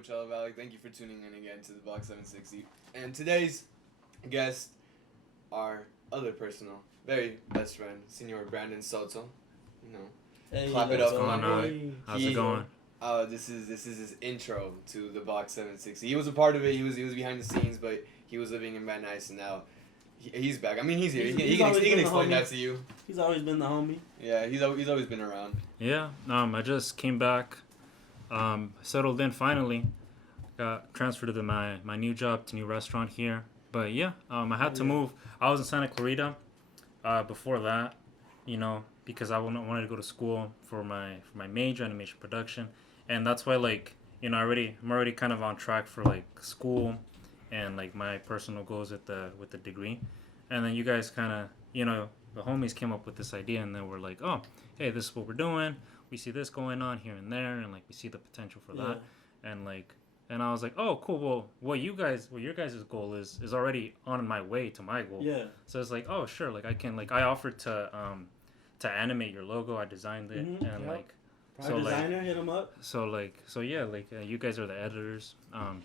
Coachella Valley. Thank you for tuning in again to the Box 760. And today's guest, our other personal, very best friend, Senor Brandon Soto. You know, Hey, clap it up for going my on? boy. How's it going? This is his intro to the Box 760. He was a part of it. He was behind the scenes, but he was living in Van Nuys, and now he's back. I mean, he's here. He can explain that to you. He's always been the homie. Yeah, he's always been around. Yeah, I just came back, settled in finally, got transferred to my new job, to new restaurant here. But yeah, I had to move. I was in Santa Clarita before that, because I wanted to go to school for my major, animation production, and that's why I'm already kind of on track for school and my personal goals with the degree. And then you guys kind of, the homies came up with this idea, and then we're like, oh, hey, this is what we're doing. We see this going on here and there, and we see the potential for that. And I was like, oh, cool. Well, what your guys' goal is already on my way to my goal. Yeah. So it's like, oh, sure. I offered to animate your logo. I designed it, Mm-hmm. and Our designer, hit him up. You guys are the editors.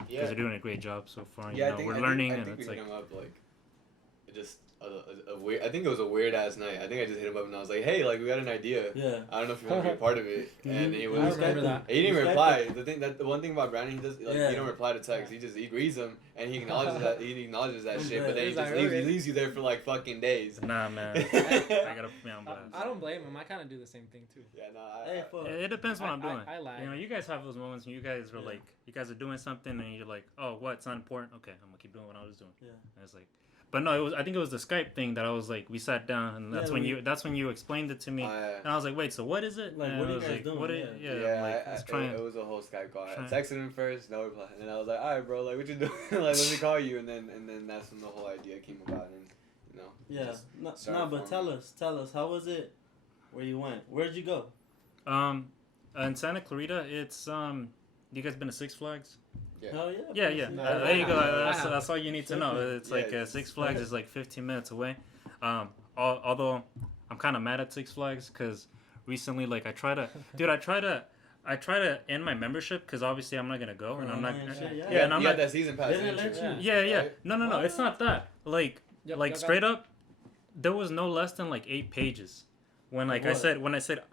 You guys are doing a great job so far. Yeah, we're learning, and it's it's we hit him up just a weird. I think it was a weird ass night. I think I just hit him up and I was like, hey, we got an idea. Yeah. I don't know if you want to be a part of it. And he was. I remember that. He didn't even reply. The one thing about Brandon, he does he Yeah. don't reply to text. He reads them and he acknowledges that shit. But then he leaves you there for fucking days. Nah, man. I gotta put me on blast. I don't blame him. I kind of do the same thing too. Yeah, no. It depends what I'm doing. I lie. You guys have those moments when you guys are you guys are doing something and you're like, oh, what? It's not important. Okay, I'm gonna keep doing what I was doing. Yeah. And it's but no, I think it was the Skype thing that I was we sat down, and that's when you explained it to me, and I was like, wait, so what is it? What are you guys doing? It was a whole Skype call. I texted him first, no reply, and then I was like, all right, bro, what you doing? Let me call you, and then that's when the whole idea came about, and Yeah. But tell us, how was it? Where you went? Where'd you go? In Santa Clarita, it's you guys been to Six Flags? Hell yeah. Yeah. There you go. That's all you need to know. It's Six Flags is 15 minutes away. Although I'm kind of mad at Six Flags because recently, I try to end my membership because obviously I'm not gonna go and I'm not. And I'm not that season pass. Yeah. No, it's not that. Straight up, there was no less than 8 pages when I said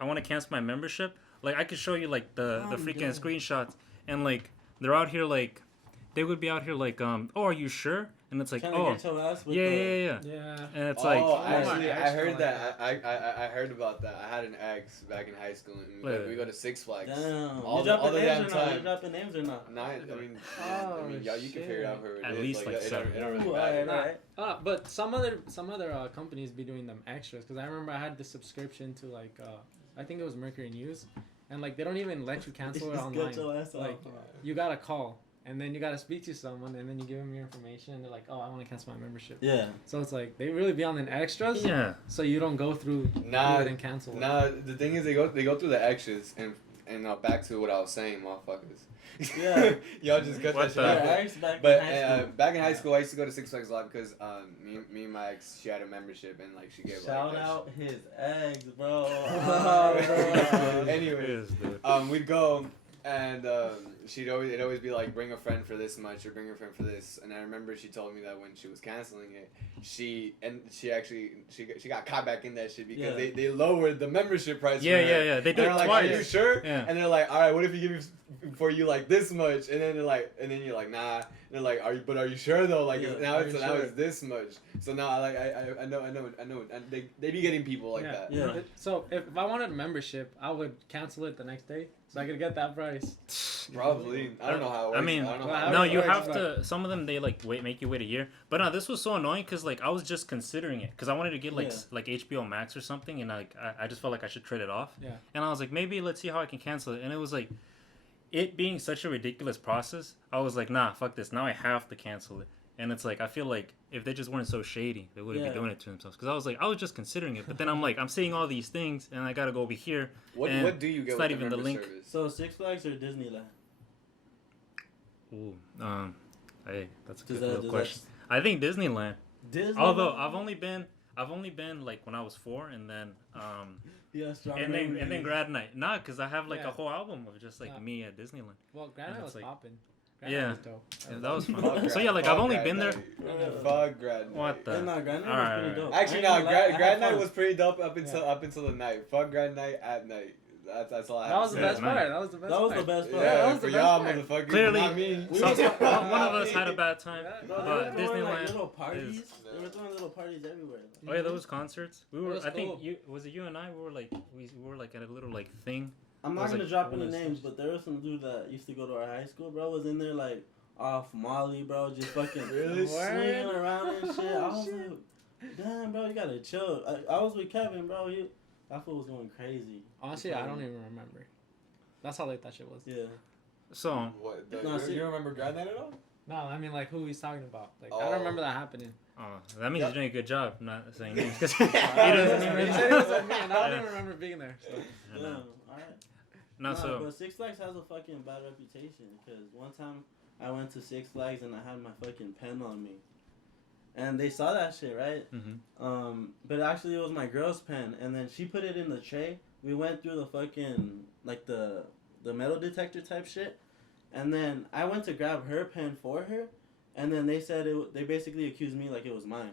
I want to cancel my membership. I could show you the freaking screenshots and they're out here they would be out here oh, are you sure? And it's oh, yeah. And it's actually, I heard that. I heard about that. I had an ex back in high school, and we go to Six Flags all the damn time. You dropping names or not? Nah, y'all, you can figure out who it at is. Least it seven. don't really matter. But some other companies be doing them extras because I remember I had the subscription to I think it was Mercury News, and they don't even let you cancel it online. You gotta call. And then you gotta speak to someone, and then you give them your information, and they're like, "Oh, I want to cancel my membership." Yeah. So it's they really be on the extras. Yeah. So you don't go through it and cancel. The thing is, they go through the extras, and back to what I was saying, motherfuckers. Yeah. Y'all just cut that shit out. But back in high school, I used to go to Six Flags a lot because me and my ex, she had a membership, and she gave shout out his eggs, bro. Anyways, we'd go. And it'd always be bring a friend for this much or bring a friend for this. And I remember she told me that when she was canceling it, she got caught back in that shit because they lowered the membership price. Yeah. They do it twice. Are you sure? Yeah. And they're like, all right, what if you give me for you this much? And then you're like, nah. And they're like, are you sure though? Now it's this much. So now I know. And they be getting people that. Yeah. So if I wanted a membership, I would cancel it the next day. So I could get that price. Probably. I don't know how it works. I mean, you have to. Some of them they make you wait a year. But no, this was so annoying because I was just considering it because I wanted to get HBO Max or something, and I just felt like I should trade it off. Yeah. And I was like, maybe let's see how I can cancel it. And it was it being such a ridiculous process. I was like, nah, fuck this. Now I have to cancel it. And it's I feel if they just weren't so shady, they wouldn't be doing it to themselves. Because I was just considering it. But then I'm seeing all these things, and I got to go over here. What do you get with the link? Service? So Six Flags or Disneyland? Ooh, hey, that's a good question. I think Disneyland. Although I've only been when I was 4, and then and then grad night. Nah, because I have a whole album of just me at Disneyland. Well, grad night was popping. Yeah. Was dope. Yeah, that was Fuck fun. So grad- yeah, like fuck I've only grad been there. night. Fuck grad night. What the? Yeah, nah, grad night All was right, pretty all dope. right. Actually, I no. ain't gonna lie, I Grad had night fun. was pretty dope up until the night. Fuck grad night at night. That's all I have That was to the say. best man. part. That was the best That was part. the best part. Yeah, that was for the y'all best part. motherfuckers, Clearly, not me. We Some, was- one of us had a bad time. Yeah. Bro, But they were throwing, like, Disneyland little parties. is- They were throwing little parties everywhere. Oh yeah, those concerts. We It were. was I think cool. you was it you and I. We were like at a little like thing. I'm I not was gonna like, drop what any is names, this? but there was some dude that used to go to our high school, bro, was in there like off Molly, bro, just fucking Really? swinging around and shit. I was Shit. like, damn, bro, you gotta chill. I was with Kevin, bro. That fool was going crazy. Honestly, I don't even remember. That's how late that shit was. Yeah. So What? No, see- You don't remember grad night at all? No, I mean like who he's talking about. Like I Oh. don't remember that happening. that means Yep. you're doing a good job. I'm not saying names because He he doesn't He even. said it was with me, and I don't Yeah. even remember being there. So. I Yeah. know. Alright. No, Nah, so but Six Flags has a fucking bad reputation because one time I went to Six Flags and I had my fucking pen on me, and they saw that shit, right? But actually it was my girl's pen, and then she put it in the tray. We went through the fucking like the metal detector type shit, and then I went to grab her pen for her, and then they said they basically accused me like it was mine,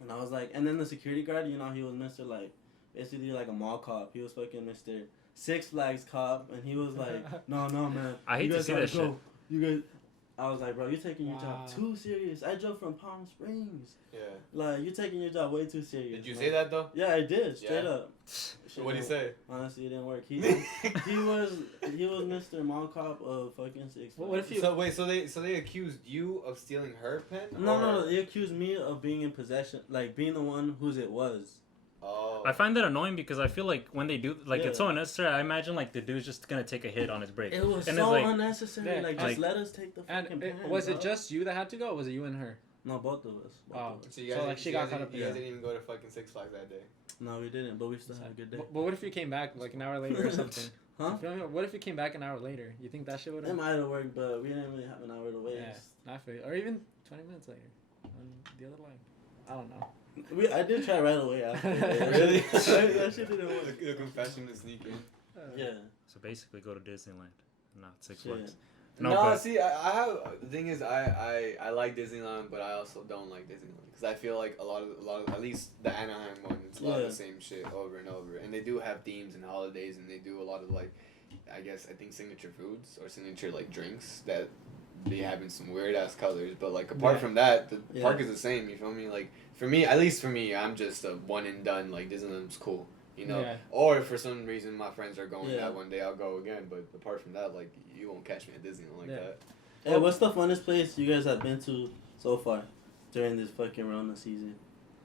and I was like, and then the security guard, you know, he was Mr. like basically like a mall cop. He was fucking Mr. Six Flags cop, and he was like, no, man. I hate you to guys see gotta that go. shit. You guys, I was like, bro, you're taking your Wow. job too serious. I drove from Palm Springs. Yeah. Like, you're taking your job way too serious. Did you man. say that though? Yeah, I did, straight Yeah? up. So what'd he say? Honestly, it didn't work. He was Mr. Mall Cop of fucking Six Flags. What if you? So wait, so they accused you of stealing her pen? No, they accused me of being in possession, like being the one whose it was. Oh. I find that annoying because I feel like when they do like it's Yeah. so unnecessary. I imagine like the dude's just gonna take a hit on his break. It was And so it's like- unnecessary. Yeah, like, like- just let us take the fucking And pen. was it bro. just you that had to go? Or was it you and her? No, both of us. Both Oh. of us. So you guys, So, like, she got caught up You in guys it. didn't even go to fucking Six Flags that day. No, we didn't, but we still had a good day. But what if you came back like an hour later or something? Huh? You feel me? What if you came back an hour later? You think that shit would It have? might have worked, but we didn't really have an hour to waste. Yeah, not for you. Or even 20 minutes later on the other line. I don't know. I did try right away after. Really? that shit didn't work. The confession is sneaking. Yeah. So basically, go to Disneyland, not Six Shit. Flags. No, but- see, I have the thing is I like Disneyland, but I also don't like Disneyland because I feel like a lot of at least the Anaheim one, it's a lot of the same shit over and over, and they do have themes and holidays, and they do a lot of like, I think signature foods or signature like drinks that they have in some weird ass colors, but like apart Yeah. from that, the Yeah. park is the same. You feel me? Like for me, at least for me, I'm just a one and done. Like Disneyland's cool. You know, Yeah. or if for some reason my friends are going Yeah. that one day, I'll go again. But apart from that, like you won't catch me at Disneyland like Yeah. that. Hey, what's the funnest place you guys have been to so far during this fucking Rona season?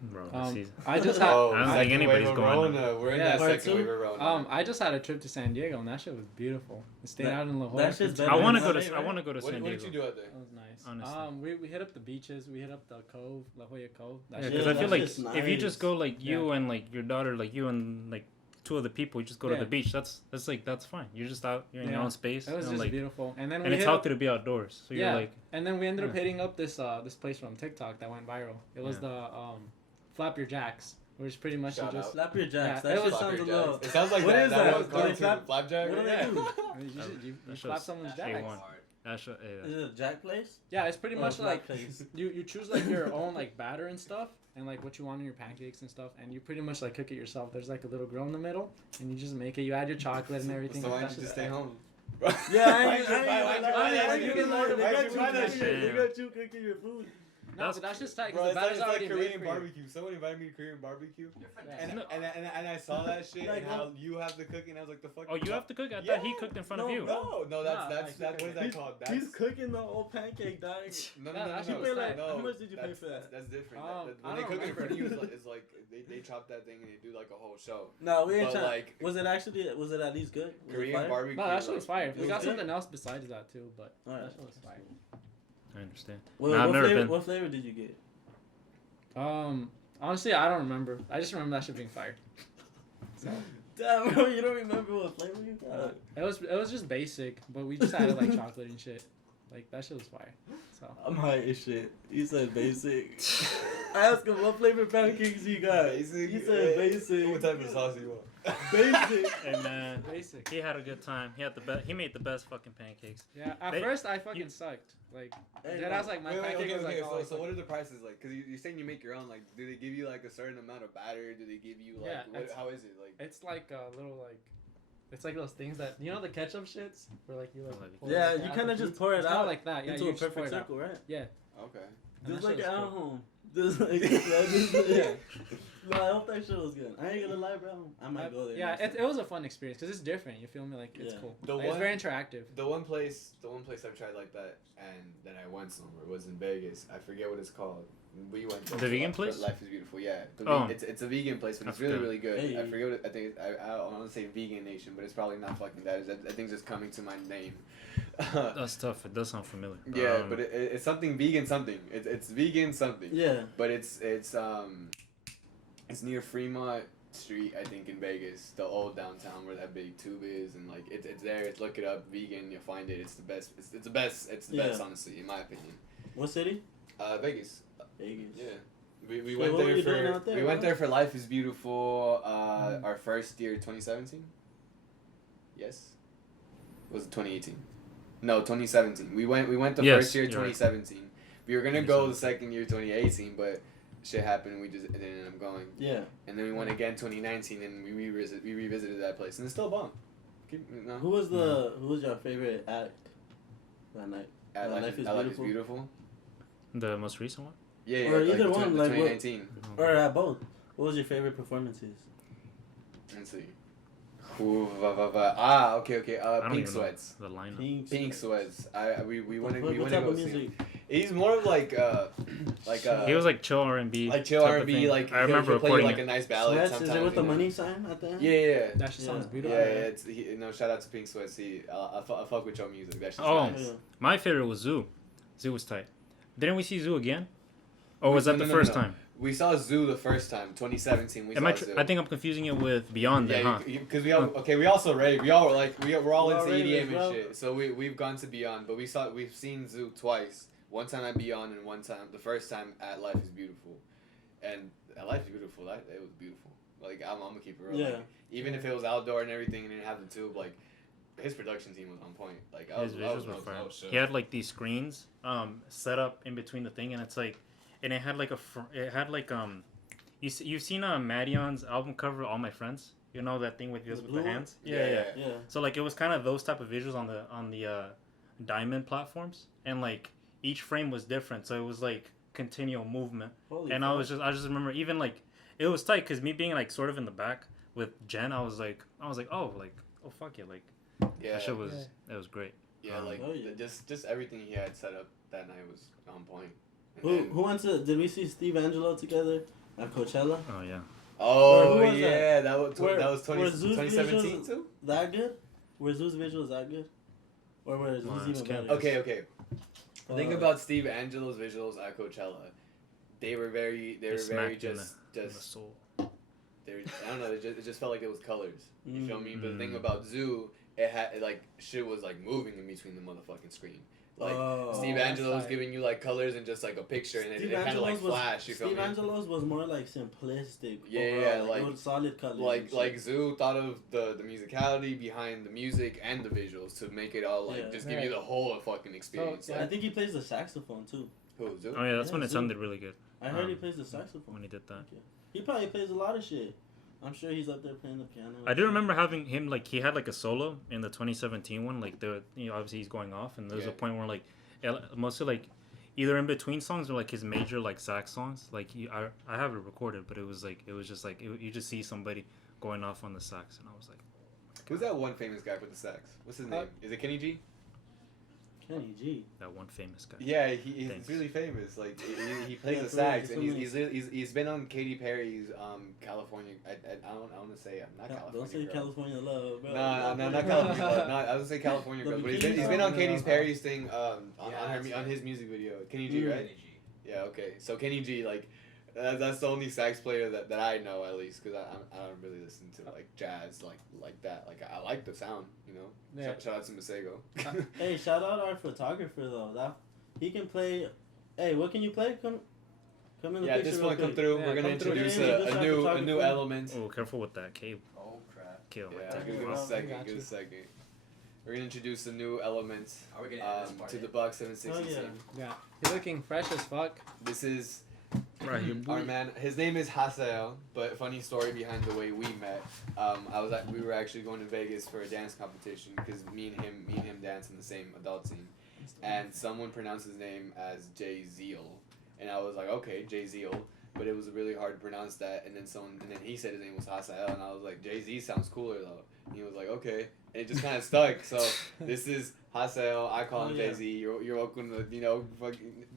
Bro, this season. I just had. Oh, I don't second think anybody's wave of going Rona. We're in Yeah. that Part second two? wave of Rona. I just had a trip to San Diego and that shit was beautiful. We stayed That- out in La Jolla. that shit's for better I two want to than go days. to. LA, I want to go to What San did Diego. you do out there? That was nice. Honestly. We hit up the beaches. We hit up the cove, La Jolla Cove. That Yeah, shit because Yeah, I feel that's like just if you nice. just go like you Yeah. and like your daughter, like you and like two other people, you just go to Yeah. the beach. That's fine. You're just out. You're in your Yeah. own space. It was and, just like, beautiful. And then and we it's hit up, healthy to be outdoors. So Yeah. you're like, and then we ended up Yeah. hitting up this this place from TikTok that went viral. It was Yeah. the Flap Your Jacks, which pretty much you Shout just out. Slap your jacks. Yeah, that it shit was- sounds a Flapjack. little. It sounds like What that. is That that? was Do they going to flap- flapjack. what do they Yeah. do? you That flap show's someone's A1. jacks. That's hey, Is it a jack place? Yeah, it's pretty Or a much flat like place? you choose like your own like batter and stuff, and like what you want in your pancakes and stuff, and you pretty much like cook it yourself. There's like a little grill in the middle, and you just make it. You add your chocolate and everything. So why That's don't you just just- stay home? Yeah, Why'd you buy that? Why'd you Damn. got you cooking your food. No, That's- but that's just tight Bro, because the it's batter's like already made Korean for you. barbecue. Someone invited me to Korean barbecue, Yeah. and I saw that shit Like, and how you have to cook, and I was like, the fuck. Oh, you have to cook? I Yeah. thought he cooked in front of No, you. No, Nah, that's like, what is that called? That's He's cooking the whole pancake, dog. no, Nah, that shit no, was tight. no. How much did you pay for that? That's different. I When they don't cook it in front of you, remember. it's like they chop that thing and they do like a whole show. No, we ain't But, trying. like- Was it at least good? Was it Korean fire? barbecue. No, that shit was fire. it We was got good. something else besides that too, but Alright. that shit was fire. I understand. Well, Nah, I've never been. what flavor did you get? Honestly, I don't remember. I just remember that shit being fire. So Damn, bro, you don't remember what flavor you got? it was just basic, but we just added like chocolate and shit. Like that shit was fire. So I'm high as shit. You said basic. I asked him what flavor pancakes you got. Basic. He said basic. What type of sauce you want? Basic. And man, Basic. he had a good time. He had the best. He made the best fucking pancakes. Yeah, at first I fucking sucked. Like, Hey, then I was like, my pancake was like, so what are the prices like? Because you're saying you make your own. Like, do they give you like a certain amount of batter? Do they give you like, how is it like? it's like a little like, it's like those things that, you know, the ketchup shits where like you like. pour Yeah, it you out kind the of just fruits? pour it It's kinda out like that. Yeah, into you a just pour perfect it out. circle, right? Yeah. Okay. And Just that like shit at was cool. home. Just like Yeah. No, I hope that shit was good. I ain't gonna lie, bro. I might go there. Yeah, next it time. was a fun experience because it's different. You feel me? Like, it's Yeah. cool. The Like, it's one- very interactive. The one place I've tried like that, and then I went somewhere was in Vegas. I forget what it's called. We went there The vegan place? Life is Beautiful. Yeah, it's a vegan place, but I it's really forgot. really good. Hey. I forget what I think. I don't want to say Vegan Nation, but it's probably not fucking that. I think it's just coming to my name. That's tough. It does sound familiar. Yeah, but it's something vegan something. It's vegan something. Yeah. But it's near Fremont Street, I think, in Vegas, the old downtown where that big tube is, and like it's there. It's look it up, vegan. You'll find it. It's the best. It's the best. It's the best, honestly, in my opinion. What city? Vegas. Vegas. Yeah. We So went what were there you doing out for there, we went bro? there for Life is Beautiful. Our first year, 2017. Yes. Was it 2018? No, 2017. We went the Yes, first year, you're right. 2017. We were gonna go the second year, 2018, but shit happened. And we just didn't end up going. Yeah. And then we went again 2019, and we revisited that place, and it's still bomb. No. Who was your favorite act that night? Life is Beautiful. The most recent one. Yeah, Or either like, one, like, 2019. Or at both. What was your favorite performances? Let's see. Okay. I don't Pink even know Sweats. the lineup. Pink Sweats. We want to What type of music? He's more of like He was like chill R&B. like chill type of R&B. thing. Like I remember he'll play recording like a nice ballad. Sweats? Sometimes, Is it with the you know? money sign at the end? Yeah. That shit sounds Yeah, beautiful. it's shout out to Pink Sweats. I fuck with your music. That shit's Oh. nice. Yeah. My favorite was Zoo. Zoo was tight. Didn't we see Zoo again? Or was that the first time? We saw Zoo the first time, 2017. We saw Zoo. I think I'm confusing it with Beyond then, huh? Because we also rave. We're all into ravers, EDM bro. and shit. So we've gone to Beyond, but we've seen Zoo twice. One time at Beyond and the first time at Life is Beautiful, and at Life is Beautiful, it was beautiful. Like I'm gonna keep it real. Yeah. Like, even if it was outdoor and everything and didn't have the tube, like his production team was on point. Like His visuals were fire. shook. He had like these screens set up in between the thing, and it's like, and it had like you've seen Madion's album cover, All My Friends. You know that thing with The with blue the one? hands. Yeah. So like it was kind of those type of visuals on the diamond platforms, and like each frame was different, so it was like continual movement. Holy And fuck. I just remember even like it was tight because me being like sort of in the back with Jen, I was like oh fuck yeah, like Yeah. that shit was it was great. Yeah, like Oh, yeah. just everything he had set up that night was on point. And Who then- who went to? Did we see Steve Angelo together at Coachella? Oh yeah. Oh Who was yeah, that was Were- 2017 visuals- too. That good? Were Zoo's visuals that good? Or were Zoo's it's even better? campus. Okay. The thing about Steve Angelo's visuals at Coachella, they were very smacked in just the soul. I don't know, it just felt like it was colors. You feel me? But the thing Mm. about Zoo, shit was like moving in between the motherfucking screen. Like Oh, Steve that's Angelo was tight. giving you like colors and just like a picture, and it Steve kind of like Angelo's was- flash. You feel Steve me? Angelo's was more like simplistic. Yeah, overall. like- it was solid colors. and Like shit. Zoo thought of the musicality behind the music and the visuals to make it all like Yeah. just give you the whole fucking experience. So, I like, think he plays the saxophone too. who Zoo? Oh yeah, that's Yeah, when it Zoo. sounded really good I heard he Um, plays the saxophone. when he did that. He probably plays a lot of shit. I'm sure he's up there playing the piano. I do remember having him like he had like a solo in the 2017 one. Like obviously he's going off, and there's Yeah. a point where like mostly like either in between songs or like his major like sax songs. Like I have it recorded, but it was just like you just see somebody going off on the sax, and I was like, Who's that one famous guy with the sax? What's his name? Is it Kenny G? Kenny G. that one famous guy. Yeah, he's Thanks. really famous. Like he plays Yeah, the for sax, real, and for he's been on Katy Perry's California. I want to say not California. Don't say Girl. California love, bro. No, not California. Love. No, I was gonna say California The Girl, but Bikini he's been on Song? Katy Perry's thing Yeah, on his music video. Kenny G, Mm. right? Yeah, okay. So Kenny G, like, that's the only sax player that I know, at least, because I don't really listen to like jazz like that. Like I like the sound, you know. Yeah. Shout out to Masego. Hey, shout out our photographer though. That he can play. Hey, what can you play? Come in the Yeah, picture this real one come quick. through. Yeah, We're gonna come through. introduce Yeah, a introduce our new photographer. element. Oh, careful with that cable. Oh crap. kill. Yeah, Take give it it a off. second. got Give it you. a second. We're gonna introduce a new element Are we gonna end this part to the yet? Buck 760 Oh, yeah. team. Yeah, he's looking fresh as fuck. This is Right, your our boy. man. His name is Jaasiel, but funny story behind the way we met. We were actually going to Vegas for a dance competition because me and him dance in the same adult team, and someone pronounced his name as Jaasiel, and I was like, okay, Jaasiel, but it was really hard to pronounce that, and then he said his name was Jaasiel, and I was like, Jay-Z sounds cooler though, and he was like, okay, and it just kind of stuck. So this is Jaasiel. I call him Jay-Z. You're welcome to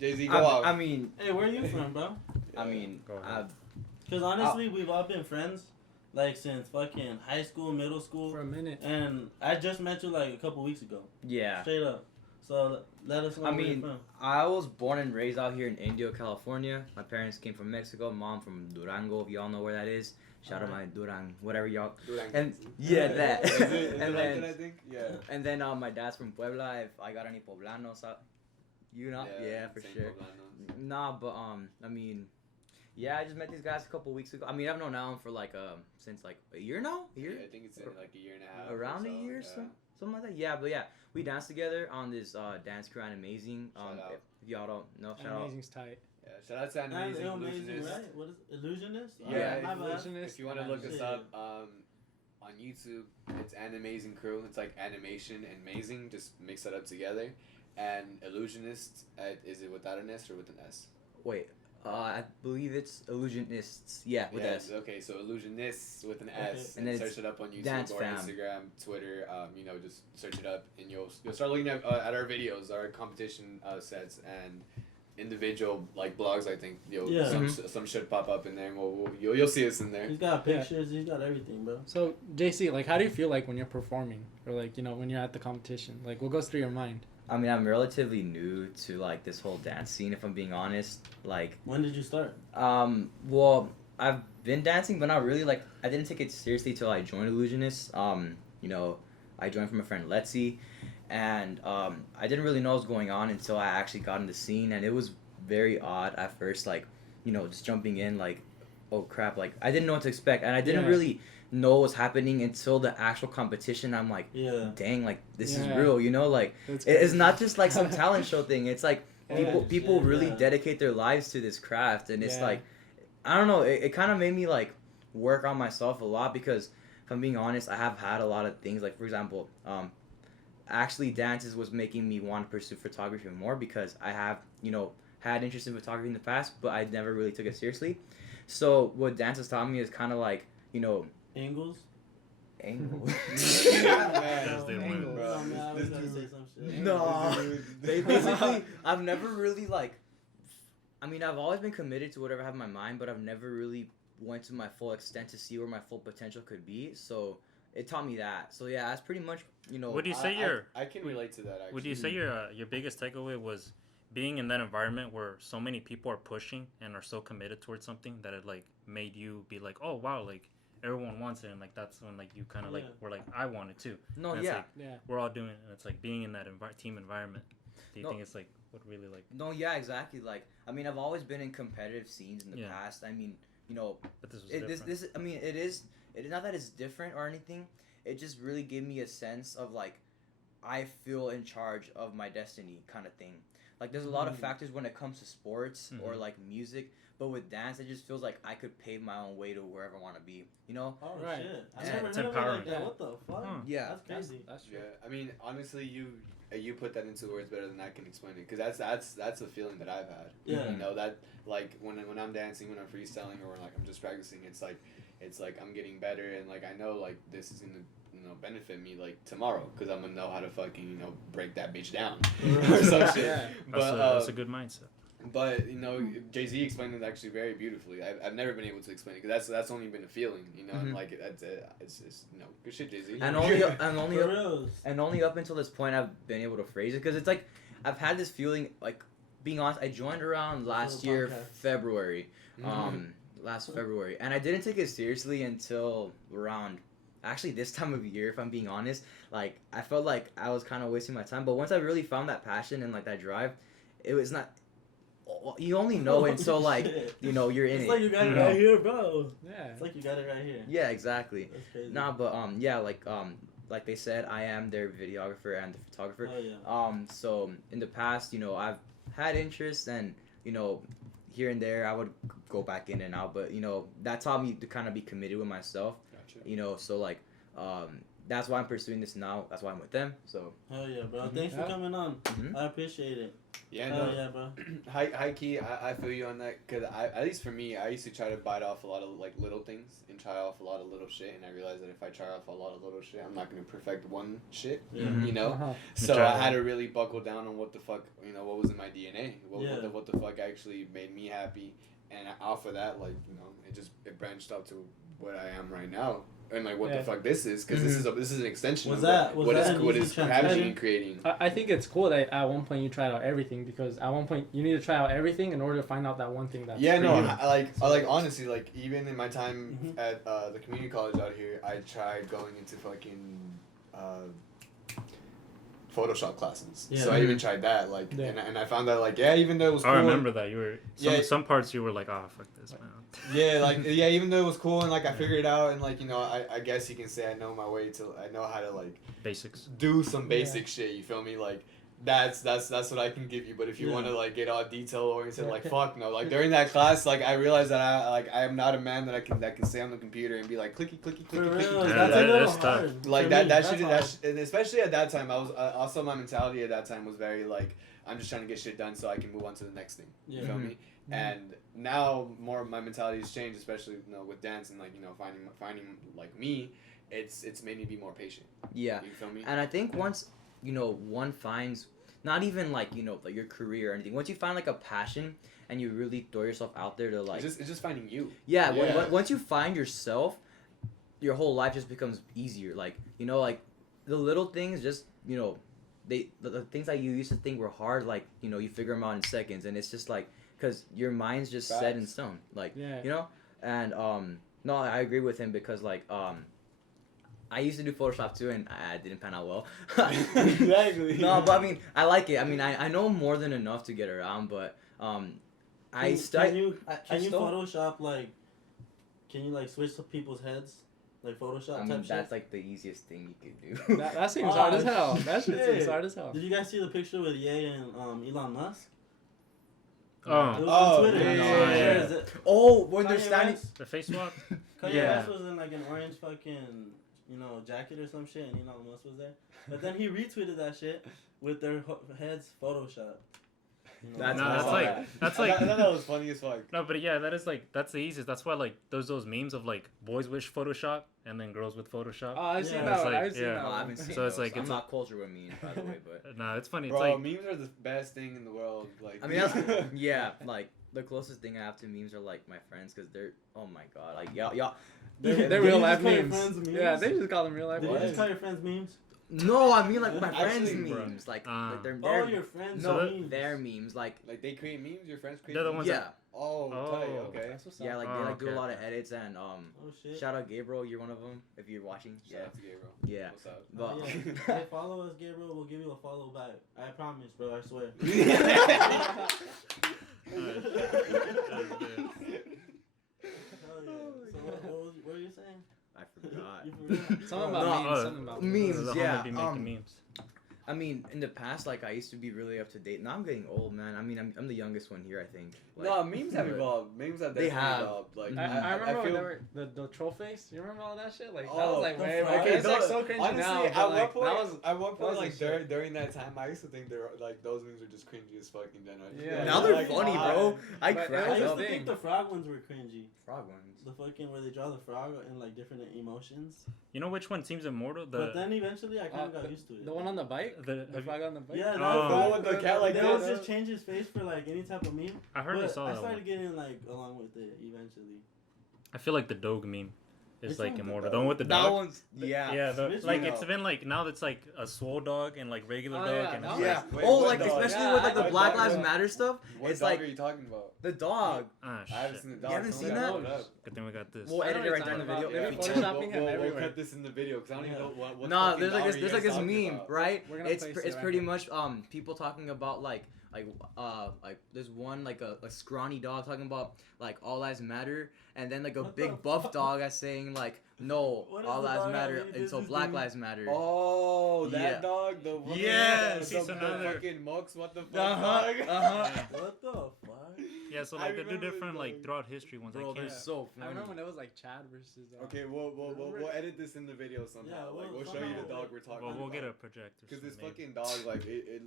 Jay-Z. Go out. I mean, Hey, where are you from, bro? I mean, Go ahead. Because honestly, we've all been friends, like, since fucking high school, middle school. For a minute. And I just met you, like, a couple weeks ago. yeah. Straight up. So, let us know I where you're mean, from. I was born and raised out here in Indio, California. My parents came from Mexico. Mom from Durango, if y'all know where that is. Shout out my Durang, whatever y'all. And yeah, that. Is it and right then, that I think? Yeah. and then my dad's from Puebla. If I got any Poblanos, you know, yeah, for same sure. Poblanos. Nah, but I mean, yeah, I just met these guys a couple weeks ago. I mean, I've known Alan for like since like a year now. A year? Yeah, I think it's in like a year and a half. Around or a year, so. something like that. Yeah, but yeah, we danced together on this dance crew Animazing. Shout out. If y'all don't know, shout out. Amazing's tight. Yeah, shout out to Amazing Amazing, Illusionist. right? What is Illusionist? Yeah, my bad. Illusionist. If you want to look us Shit. up on YouTube, it's an amazing crew. It's like animation and amazing. Just mix it up together. And Illusionist, is it without an S or with an S? Wait, I believe it's Illusionists. Yeah, with S. Okay, so Illusionists with an Okay. S. And And then search it up on YouTube Dance or Fam. Instagram, Twitter. Just search it up, and you'll start looking at our videos, our competition sets, and individual like blogs. I think Yeah. some should pop up in there, and you'll see us in there. He's got pictures. He's got everything, bro. So, JC, like, how do you feel like when you're performing? Or, like, when you're at the competition? Like, what goes through your mind? I mean, I'm relatively new to like this whole dance scene. If I'm being honest, like, When did you start? well, I've been dancing, but not really. Like, I didn't take it seriously till I joined Illusionists. I joined from a friend Letzi, and I didn't really know what was going on until I actually got in the scene, and it was very odd at first. Like, just jumping in, like, oh crap, like I didn't know what to expect, and I didn't really know what was happening until the actual competition. I'm like, dang, like this is real, like it's not just like some talent show thing. It's like people really dedicate their lives to this craft, and it's like, I don't know, it kind of made me like work on myself a lot, because if I'm being honest, I have had a lot of things, like for example, actually dances was making me want to pursue photography more, because I have had interest in photography in the past, but I never really took it seriously. So what dance has taught me is kind of like Angles? Angle. As they learn. Oh, man, I was gonna say some shit. No. Basically, I've never really like. I mean, I've always been committed to whatever I have in my mind, but I've never really went to my full extent to see where my full potential could be. So it taught me that. So yeah, that's pretty much Would you say I can relate to that. Actually. Would you say your biggest takeaway was being in that environment where so many people are pushing and are so committed towards something that it like made you be like, oh wow, like everyone wants it, and like that's when like you kind of like were like, I want it too. No, and it's yeah, like, we're all doing it, and it's like being in that team environment. Do you think it's like what really like? No, yeah, exactly. Like, I mean, I've always been in competitive scenes in the past. I mean, but this was different. this I mean, it is not that it's different or anything. It just really gave me a sense of like, I feel in charge of my destiny kind of thing. Like, there's a lot of factors when it comes to sports or like music, but with dance, it just feels like I could pave my own way to wherever I want to be. Oh Right. shit! I Yeah, never it's heard of it empowering. like that. What the fuck? Yeah, That's crazy. That's true. Yeah, I mean, honestly, you put that into words better than I can explain it, because that's a feeling that I've had. Yeah. That like when I'm dancing, when I'm freestyling, or when like I'm just practicing, it's like I'm getting better, and like I know like this is gonna benefit me like tomorrow, because I'm gonna know how to fucking break that bitch down or some shit. Yeah. But That's a good mindset. But Jay-Z explained it actually very beautifully. I've never been able to explain it, because that's only been a feeling, and like that's it. It's just good shit, Jay-Z. and only up until this point I've been able to phrase it, because it's like I've had this feeling, like, being honest, I joined around last year February, last February, and I didn't take it seriously until around actually this time of year, if I'm being honest. Like, I felt like I was kind of wasting my time, but once I really found that passion and like that drive, it was not you only know it, so like you know you're in it's it. like you got it Mhm. right here, bro. Yeah. It's like you got it right here. Yeah, exactly. That's crazy. Nah, but yeah, like they said, I am their videographer and the photographer. Oh yeah. So in the past, you know, I've had interest, and you know, here and there I would go back in and out, but you know, that taught me to kind of be committed with myself. Gotcha. You know, so like that's why I'm pursuing this now. That's why I'm with them. So Hell yeah, bro. Mhm. Thanks for coming on. Mhm. I appreciate it. Yeah, Hell no. yeah, bro. High key, I feel you on that, because at least for me, I used to try to bite off a lot of like little things and try off a lot of little shit, and I realized that if I try off a lot of little shit, I'm not gonna perfect one shit, Yeah. Mhm. you know. Uh-huh. So Try I had it. to really buckle down on what the fuck, you know, what was in my DNA, Yeah. what the fuck actually made me happy, and off of that, like, you know, it branched out to what I am right now. And like what Yeah. the fuck this is, because this is an extension Was of that- what was is that an what easy is transition? happening and creating. I think it's cool that at one point you tried out everything, because at one point you need to try out everything in order to find out that one thing that's Yeah, for no, you. I like honestly, like even in my time Mhm. at the community college out here, I tried going into fucking Photoshop classes. Yeah. So I even tried that, like, Yeah. and I found that, like, yeah, even though it was cool. I remember that you were Yeah. some parts you were like, oh fuck this, man. Yeah, like yeah, even though it was cool and like I figured it out, and like, you know, I guess you can say I know my way to, I know how to like Basics. do some basic shit. You feel me? Like that's what I can give you. But if you Yeah. want to like get all detail oriented, Yeah. like fuck no. Like during that class, like I realized that I am not a man that can stay on the computer and be like clicky clicky For clicky real, clicky. Yeah, that's a that- little that's tough. hard. Like For that me, that that's shit hard. and especially at that time, I was also my mentality at that time was very like I'm just trying to get shit done so I can move on to the next thing. Yeah. You feel me? And now more of my mentality has changed, especially you know with dance and like you know finding like me, it's made me be more patient. yeah, You feel me? and I think once you know one finds not even like you know like your career or anything. Once you find like a passion and you really throw yourself out there to like It's just finding you. yeah, Yeah. Once you find yourself, your whole life just becomes easier. Like you know like the little things just you know the things that you used to think were hard, like you know you figure them out in seconds, and it's just like because your mind's just set in Facts. stone, like Yeah. you know. And no, I agree with him because like I used to do Photoshop too, and I didn't pan out well. Exactly. No, but I mean I like it. I mean I know more than enough to get around, but Can you still- Photoshop like? Can you like switch to people's heads, like Photoshop I mean type that's shit? like the easiest thing you could do. That seems Oh, hard as hell. That shit shit. seems hard as hell. Did you guys see the picture with Ye and Elon Musk? It Oh, was Oh, on Twitter. yeah, yeah, yeah. Is it- Oh, when they're Kanye standing. West- the face swap. Kanye Yeah. West was in like an orange fucking, you know, jacket or some shit, and Elon Musk was there. But then he retweeted that shit with their heads photoshopped. You know, That's No, that's awesome. like that's like I thought that was funny as fuck. no, but yeah, that is like that's the easiest. That's why like those memes of like boys wish Photoshop and then girls with Photoshop. Oh, I've seen Yeah. that It's one. like- I've seen yeah. that Oh, I one. haven't seen So it's those. like I'm it's not cultured with memes, by the way, but No, it's funny. Bro, It's like memes are the best thing in the world. Like I mean, that's, yeah, like the closest thing I have to memes are like my friends because they're oh my god, like y'all. They're Did you real just life call your memes. friends memes? Yeah, they just call them real life Did you memes. just call your friends memes? No, I mean like my friends' Actually, bro. memes, like Ah. they're Oh, your friends So that- memes. their memes, like Like they create memes. Your friends create. They're the memes? ones yeah, Oh, tight. Oh. Okay. That's what's yeah, up. like Oh, they like do a okay, lot of okay. edits and Oh shit. shout out Gabriel, you're one of them if you're watching. Shout Yeah, out to Gabriel. yeah, What's up? but Oh, yeah. Hey, follow us, Gabriel. We'll give you a follow back. I promise, bro. I swear. Hell yeah. So what were you saying? I forgot. You forgot? Something No, about memes. oh, Something about memes. the yeah, homie be making memes. I mean, in the past, like I used to be really up to date. Now I'm getting old, man. I mean, I'm the youngest one here, I think. Like, No, memes have but- evolved. Memes have They definitely have. evolved. Like I remember when feel- they were the troll face. You remember all that shit? Like that Oh, was like the way frog. back. Okay, It's like no, so cringy honestly, now. at But one like point, that was at one that point, was like the shit. during that time, I used to think they're like those memes are just cringy as fuck in general. Yeah. now they're Like, funny, why? bro. I But cracked I used up. to thing. think the frog ones were cringy. Frog ones. The fucking where they draw the frog in like different emotions. You know which one seems immortal? But then eventually I kind of got used to it. The one on the bike. The The frog on the bike. Yeah, Oh. that The one with the cat like they this. would just change his face for like any type of meme. I heard I But saw I that started one. getting like along with it eventually. I feel like the dog meme is Which like one? immortal. The one with the That dog. one's yeah. Yeah, Which like one? it's been like now it's like a swole dog and like regular Oh, dog yeah, and that it's one. Yeah. Wait, Oh, what like dog? especially Yeah, with like the what Black dog? Lives Yeah. Matter stuff. What It's dog like are you talking about? the dog. ah I haven't shit. seen the dog. You haven't Someone seen that? pull it up. Good thing we got this. We'll I know edit what it you're right there in the talking video. about. If Maybe you Photoshopping him We'll everywhere. cut this in the video because I don't even know what No, fucking there's like dog this, you there's guys like this talking meme, about. right? We're gonna It's place it's it pretty right much people talking about like like there's one like a scrawny dog talking about like all lives matter, and then like a What big the buff fuck? dog that's saying like no, What is all the lives dog matter having any until business Black doing? Lives Matter. Oh, that Yeah. dog, the fucking, Yes, he's the another- fucking mux, what the fuck, Uh-huh, dog? uh-huh. What the fuck? Yeah, so I like they do remember different like those. throughout history ones. Bro, I they're can't. so I funny. remember when it was like Chad versus. Okay, we'll edit this in the video somehow. Yeah, like, we'll we'll show you the somehow- dog we're talking Well, about. we'll get a projector. Because this maybe. fucking dog, like, it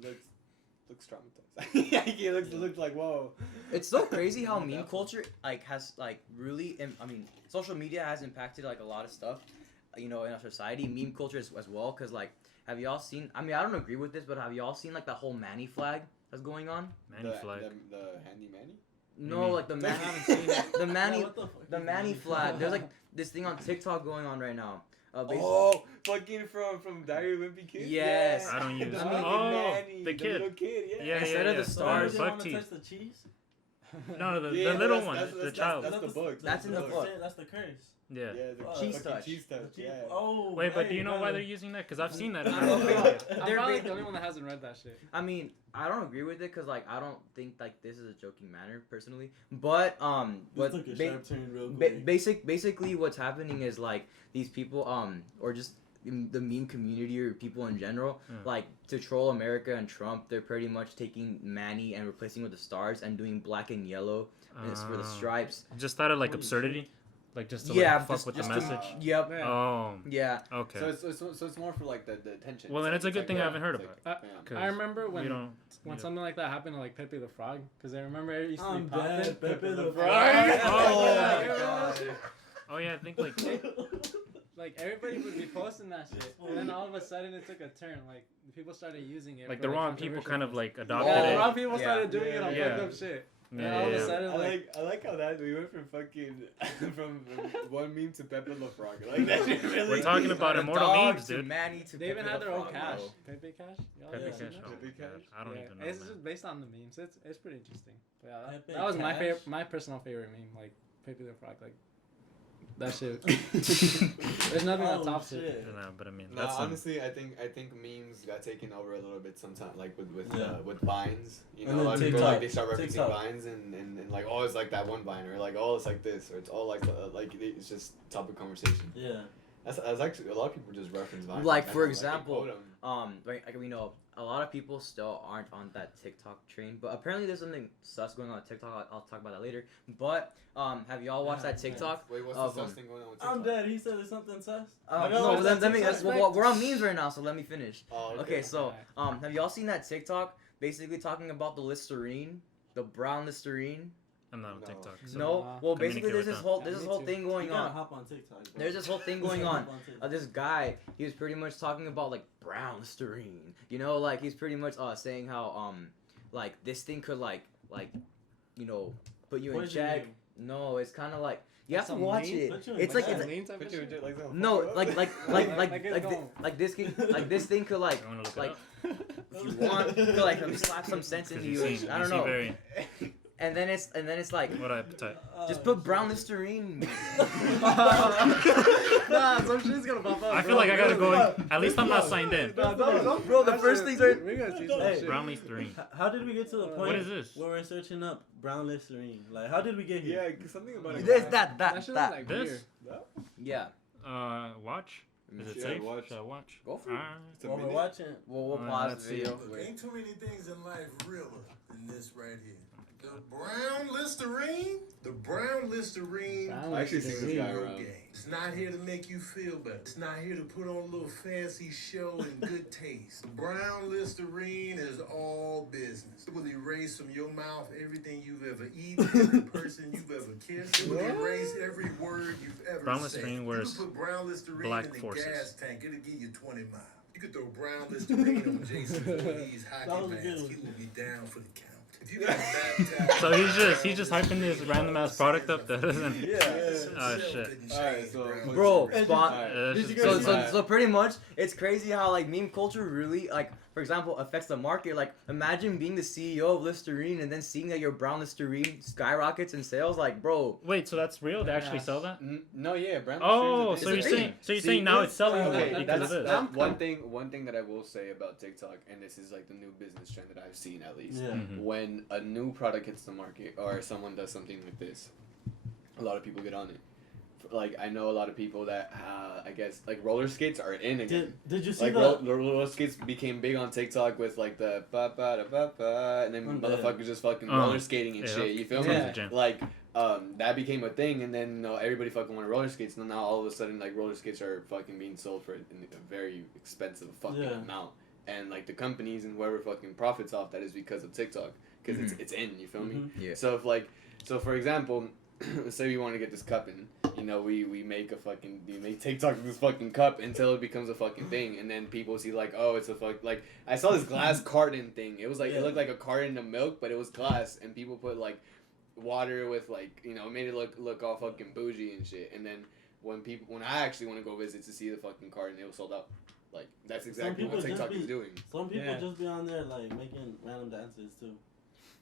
looks traumatized. Like, it looks like, whoa. It's so crazy how Not meme that culture like has like really. I mean, social media has impacted like a lot of stuff, you know, in our society. Meme culture as well. Cause like, have y'all seen? I mean, I don't agree with this, but have y'all seen like that whole Manny flag that's going on? Manny flag. The handy Manny? No, mean? like the I Manny. haven't seen it. The Manny. Yeah, what the fuck The is Manny flag. There's like this thing on TikTok going on right now. Oh, fucking from Diary of a Wimpy Kid? Yes. I don't use. The I fucking mean, Manny, the kid. little kid, yeah. Yeah, Instead yeah, of the yeah. stars, You buck want to teeth. touch the cheese? No, the Yeah, little that's- one, that's- the that's- child. that's the book. That's in the book. That's the curse. Yeah. Yeah, the Fuck. Cheese fucking touch. cheese touch, yeah. Oh. Wait, but do you hey, know why brother. they're using that? Because I've seen that. I in know, the but- video. I'm They're probably big- the only one that hasn't read that shit. I mean, I don't agree with it because like I don't think like this is a joking manner personally. But This took a ba- sharp turn real ba- quick. basically what's happening is like these people or just in the meme community or people in general Yeah. like to troll America and Trump. They're pretty much taking Manny and replacing with the stars and doing black and yellow for the stripes. Just out of like Holy absurdity, like just to Yeah, like, fuck with the to- message. Yep. Yeah. Oh, Yeah. okay. So it's more for like the attention. Well, then it's a good thing I haven't heard It's about like, Uh, yeah. 'Cause I remember we when don't. when yeah. something like that happened to like Pepe the Frog, because I remember it used to I'm be popping. dead, Pepe the Oh, Frog. my yeah. god. Oh yeah, I think like Like everybody would be posting that shit, and then all of a sudden it took a turn. Like people started using it. like for, the wrong people controversial kind of things. like adopted Yeah, the it. wrong people Yeah. started doing it on Yeah. fucked up shit. Yeah, And all of a yeah. sudden, I like how that we went from fucking from one meme to Pepe the Frog. Like that shit really. We're talking about The immortal dog memes, to dude. Manny to they even Pepe had the their own Frog, cash. bro. Pepe Cash. Y'all Pepe ever Cash. seen that? Oh Pepe my Cash? gosh, I don't Yeah, even know. it's Man. just based on the memes. It's pretty interesting. But yeah, Pepe that was my Cash? favorite, my personal favorite meme. Like Pepe the Frog, like that shit. There's nothing that Oh, tops it. shit. No, but I mean, No, that's honestly, I think memes got taken over a little bit sometimes, like Yeah. with vines. You know, And a then lot of people TikTok. like they start referencing TikTok. vines and like oh it's like that one vine or like oh it's like this or it's all like it's just topic conversation. Yeah. That's actually a lot of people just reference vines. Like, in for general, example, they quote 'em. Like we know a lot of people still aren't on that TikTok train, but apparently there's something sus going on TikTok. I'll talk about that later. But have y'all watched that TikTok? Wait, what's of, the sus thing going on with I'm TikTok? dead. He said there's something sus. No, let me. We're on memes right now, so let me finish. Oh, Okay, so have y'all seen that TikTok basically talking about the Listerine, the brown Listerine? I'm not on No. TikTok. So. No, well basically there's Communicate with this them. whole Yeah, there's this me whole too. thing You going gotta on. hop on TikTok. Bro. There's this whole thing You going gotta on. hop TikTok. This guy, he was pretty much talking about like brown Listerine. You know, like he's pretty much saying how like this thing could like you know put you in Poison check. you. No, it's kind of like you have to Some watch lean? it. Put you in It's check. like it's lean type of shit? no like Like this thing could like You wanna look it like up? if you want could like slap some sense into you. I don't know. Very, And then it's like what appetite? just put brown Listerine. Nah, some shit's gonna pop up. I feel like I gotta go. At least I'm not signed in. Bro, the first things are We're gonna see some Hey. shit. Brown Listerine. How did we get to the point? What is this? Where we're searching up brown Listerine? Like, how did we get here? Yeah, something about a this guy. That shit was like This? weird. Yeah. Watch. Is it Yeah, safe? watch. Should I watch? Go for it. Alright. It's a While we're minute. watching. We'll Alright, pause let's the see. video. Look, ain't too many things in life realer than this right here. The brown Listerine? The brown Listerine Brown I actually seen this is guy your around. game. It's not here to make you feel better. It's not here to put on a little fancy show and good taste. Brown Listerine is all business. It will erase from your mouth everything you've ever eaten, every person you've ever kissed. It will erase every word you've ever Brown said. Listerine You wears could put brown Listerine black in the forces. gas tank. It'll give you 20 miles. You could throw brown Listerine on Jason Voorhees That hockey was a good mask. one. He will be down for the count. If you got baptized, So he's just hyping this random ass product up that doesn't. Yeah. Oh, shit. Alright, so Bro, Alright, spot. alright. It's Did you just guys So see so pretty much, it's crazy how like meme culture really like for example, affects the market. Like, imagine being the CEO of Listerine and then seeing that your brown Listerine skyrockets in sales. Like, bro. Wait, so that's real? They actually sell that? No, yeah, brand. Oh, Listerine is so a you're thing. saying now it's selling Okay, because of this. that's one thing that I will say about TikTok, and this is like the new business trend that I've seen at least. Yeah. When a new product hits the market or someone does something like this, a lot of people get on it. Like, I know a lot of people that I guess like roller skates are in again. Did you see like the roller skates became big on TikTok with like the ba ba da ba ba, and then motherfuckers just fucking roller skating and shit. You feel me? Yeah. Like that became a thing, and then everybody fucking wanted roller skates, and now all of a sudden like roller skates are fucking being sold for a very expensive fucking amount, and like the companies and whoever fucking profits off that is because of TikTok, because it's in. You feel me? Yeah. So if like for example. Let's say we want to get this cup in, we make TikTok of this fucking cup until it becomes a fucking thing, and then people see like, oh, it's a like I saw this glass carton thing. It was like it looked like a carton of milk, but it was glass, and people put like water with like made it look all fucking bougie and shit. And then when I actually want to go visit to see the fucking carton, it was sold out. Like that's exactly what TikTok is doing. Some people just be on there like making random dances too,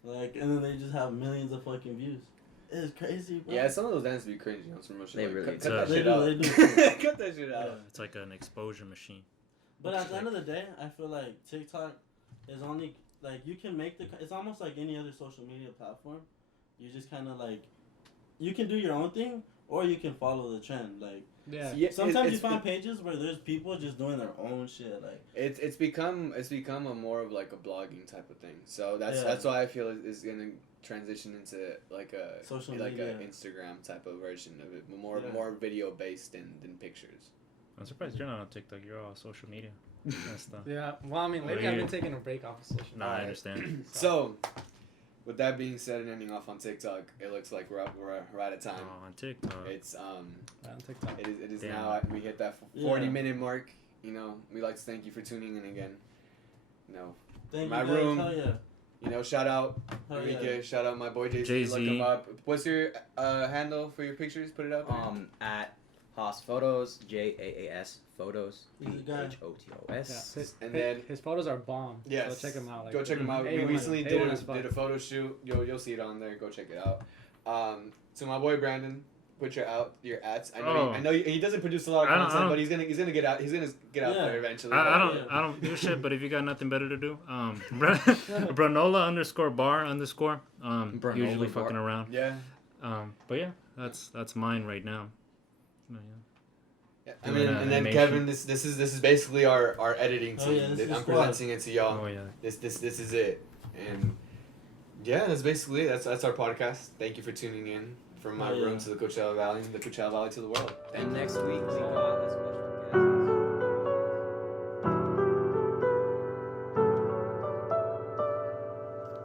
like, and then they just have millions of fucking views. It's crazy, bro. Yeah, some of those dances be cringy on some real shit. They like, really cut that do. shit They out. do. Cut that shit out. It's like an exposure machine. But at the end of the day, I feel like TikTok is only like you can make it's almost like any other social media platform. You just kind of like you can do your own thing or you can follow the trend. Like sometimes you find pages where there's people just doing their own shit. Like it's become a more of like a blogging type of thing. So that's why I feel it's gonna transition into like a social like media. a Instagram type of version of it, more video based than pictures. I'm surprised you're not on TikTok. You're all social media. That's stuff. Yeah, well, I mean, lately I've been taking a break off of social media. Nah, I understand. So, with that being said and ending off on TikTok, it looks like we're out of time. Oh, on TikTok. It's on TikTok. It is Damn. now we hit that 40-minute mark. We'd like to thank you for tuning in again. Thank my you guys. room. Hell yeah. Shout out Hell Enrique, yeah. shout out my boy Jaasiel. Jay-Z. Look him up. What's your handle for your pictures? Put it up there. At Haas Photos, JAAS Photos, He's a guy. PHOTOS. And then his photos are bomb. yes, So check him out. Like, go check him out. We A1, recently A1 as fuck. did a photo shoot. You'll see it on there. Go check it out. To my boy Brandon, put your ads. I know he doesn't produce a lot of content, but he's gonna get out. He's gonna get out there eventually. I don't do shit, but if you got nothing better to do, Branola _bar_. Usually fucking around. Yeah. But yeah, that's mine right now. Yeah, I mean, and then Kevin, this is basically our editing team. Yeah, this is I'm squad. presenting it to y'all. Oh yeah. This is it, and yeah, that's basically it. That's our podcast. Thank you for tuning in from my room to the Coachella Valley to the world. And next week we got